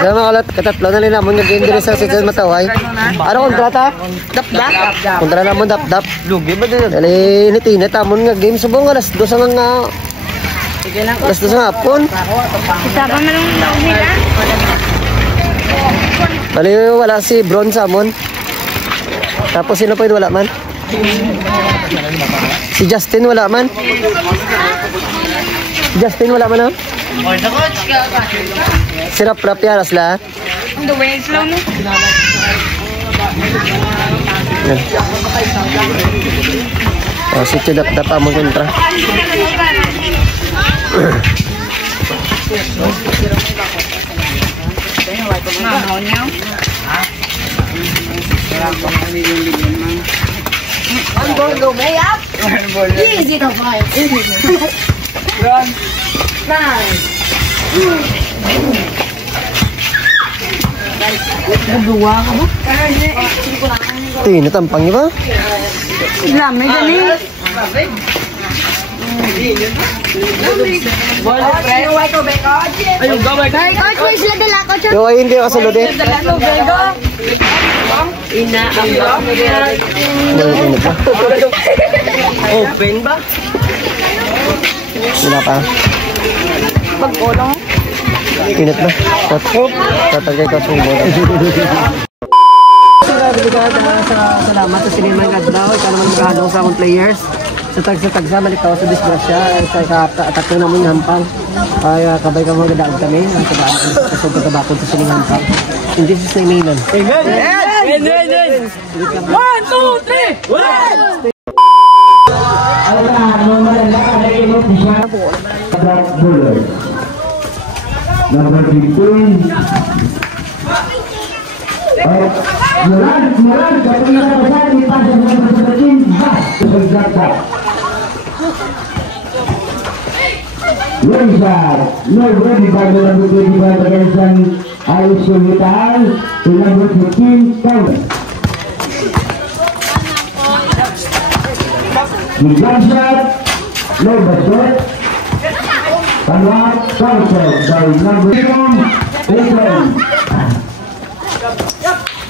Kaya mga kalat, katatlo na nila mo nag-game din sa City Mataway. Ano kontrata? Dap-dap. Kontrata na mo dap-dap. Lugi ba din? Dali, init-init amon nga game subong alas 2 nga. Sige lang ko. Alas 2 nga hapon. Isama na lang daw nila. Dali, wala si Bron sa amon. Tapos sino pa yun wala man? Si Justin wala man? Justin wala man ha? Si Rap-Rap yaras la? On the way, slow mo. Oh, si Chidap-Dap amon kontra. Mamaw niyo. One ball go way up. One ball. Easy to find. Run. Nice. Nagawa ka ba? Ito natampang niyo ba? Lamay gani. Ayun, gawin. Coach, may sila dala ko. Yo, ay hindi ako sulod eh. Inaambang niya. Init ba? Open ba? Wala pa. Pagkulong. Init ba? Tatagay ka sa umod. Salamat sa Siniman Gadlaw. Ikaw naman makahadong sa akong players. Sa tagsa, balik ako sa disgrasya. Sa katakto namin hampang. Ay, kabay ka mga daag kami. Ang kasog katabakod sa Sining hampang. In Jesus' name, amen. Amen! Amen! 1, 2, 3! 1! Number 15. Mulan, kapag nakapasal, ipasok na sa sabatin, ha! Winshot, no ready by the number 25 against an Irish Vital, to number 15, counter. The jump shot, no basket. Panwat, counter by number 7,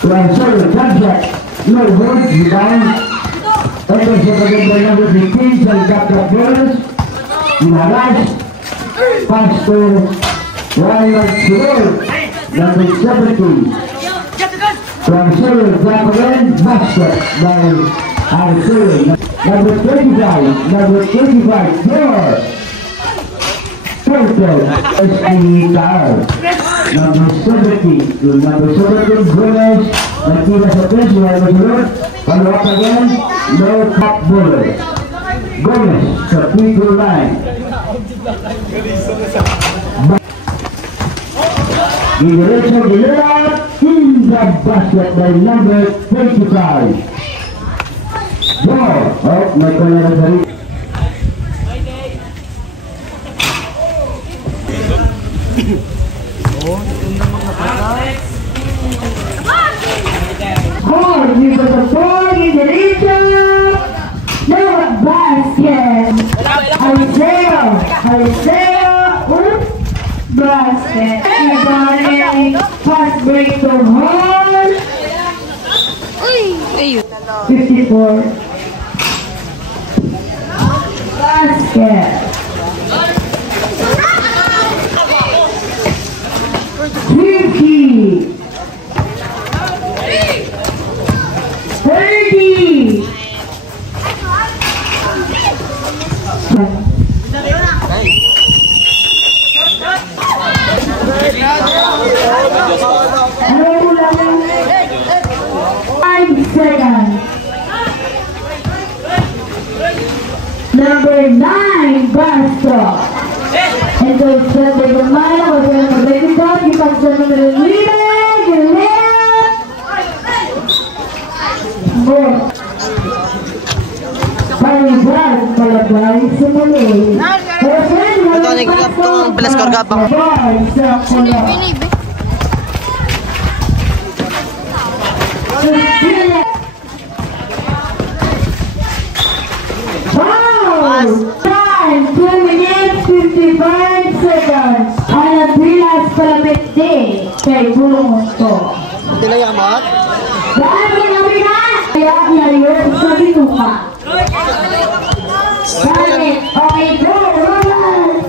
Transfer, jump shot, no good, rebound. Ito sa pagod by number 15, sa Dap-Dap Girls. Maras, pass to Ryan Chirol, number 17. Transfer, drop again, basket by Arthur. Number 25, Door. Turtle, S.A. Car. Number 17, Gomez, Nakita sa press, Ryan Chirol. Follow up again, no top bowler. Gomez, sa free throw line. Diretso Gilera, in the basket by number 25. Door, may kanya na sarili. Score, dito sa score, diretso. No basket. Isaiah, basket. Pass break to Hall. 54. Basket. 50. 30. Number 9, Basta. Entonces, de Romano, va a ser el México, y pasa el número 9, Guilherme. Para entrar, para Paris, se mole. Ito, nag-grab ko ng Belas Cargapang. Time, 2 minutes, 55 seconds. Ayan, 3 last palapit day. kay Bulong-Osto. Tinaya ka ba? Dahil pinapinas, kaya nariyan sa bituka. Dahil, okay, go, Roland!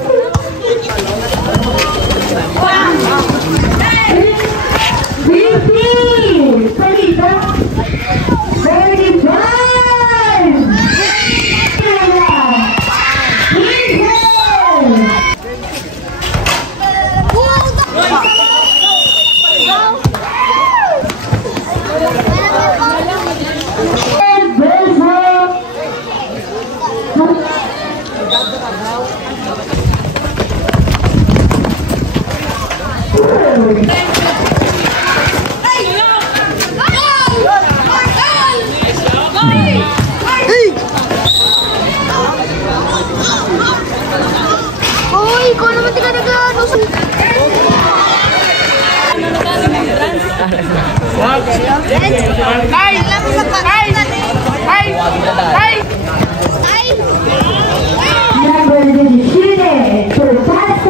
Uy, ikaw naman tiga-tiga. Number 17, Turpate!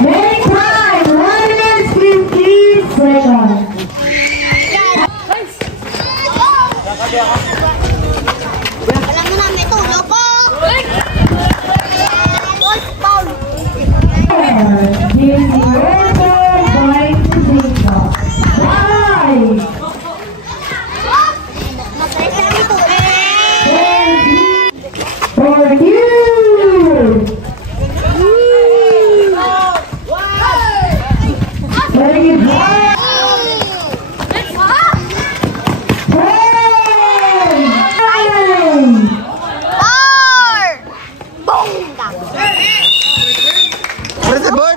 Main time, 1 minute 15 seconds. Alam mo na, may tulo ko. Paul. For you! Very good.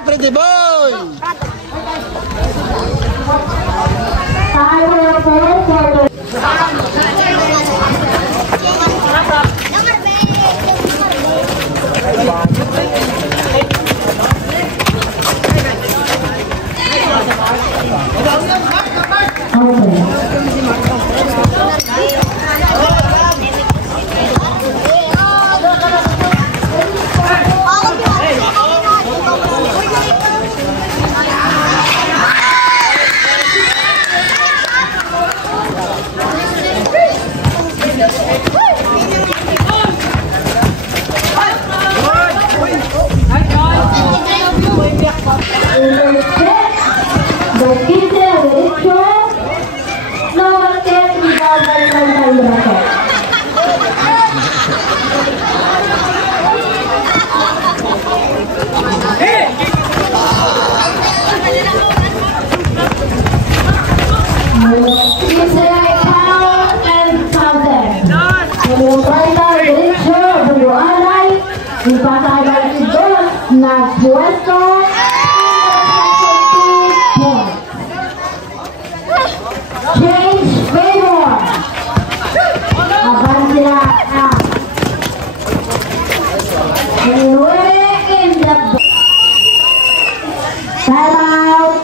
Pretty boy! Nagpuesto change favor. Avancera in the time out.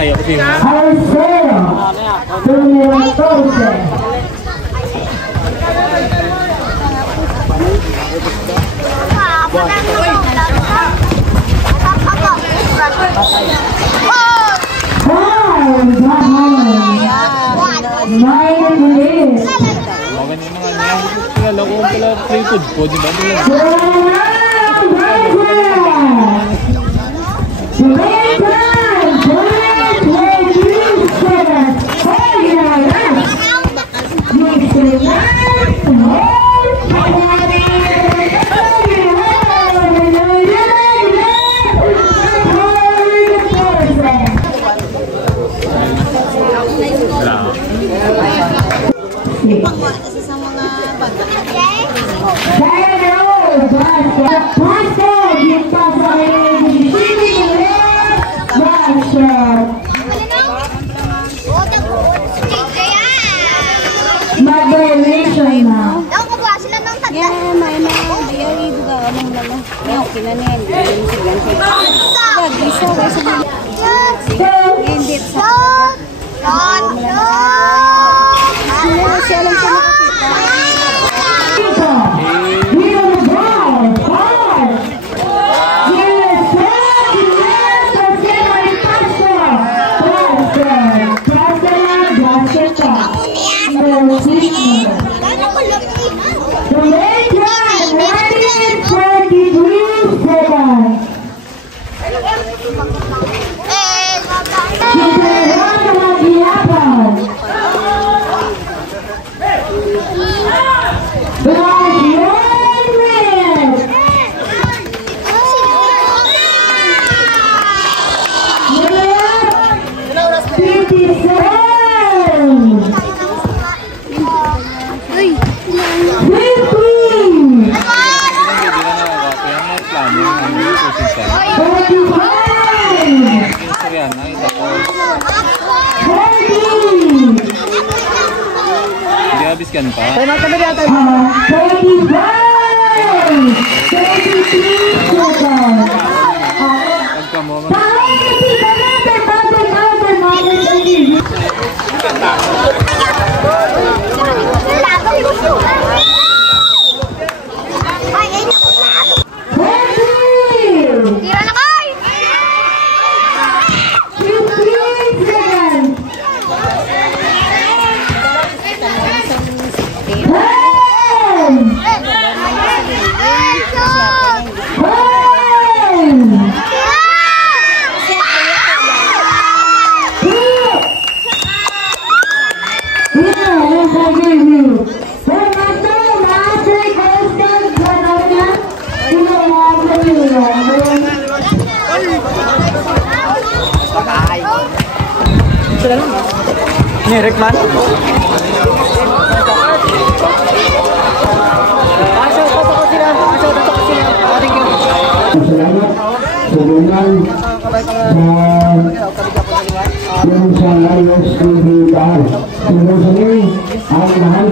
Arceo. Tumiratonse. Habiskan pa. Tayo mga kami dyan, tayo. นี่เร็กมัน Salamat yung sa Larios TV dahil. Sino sa ang mahal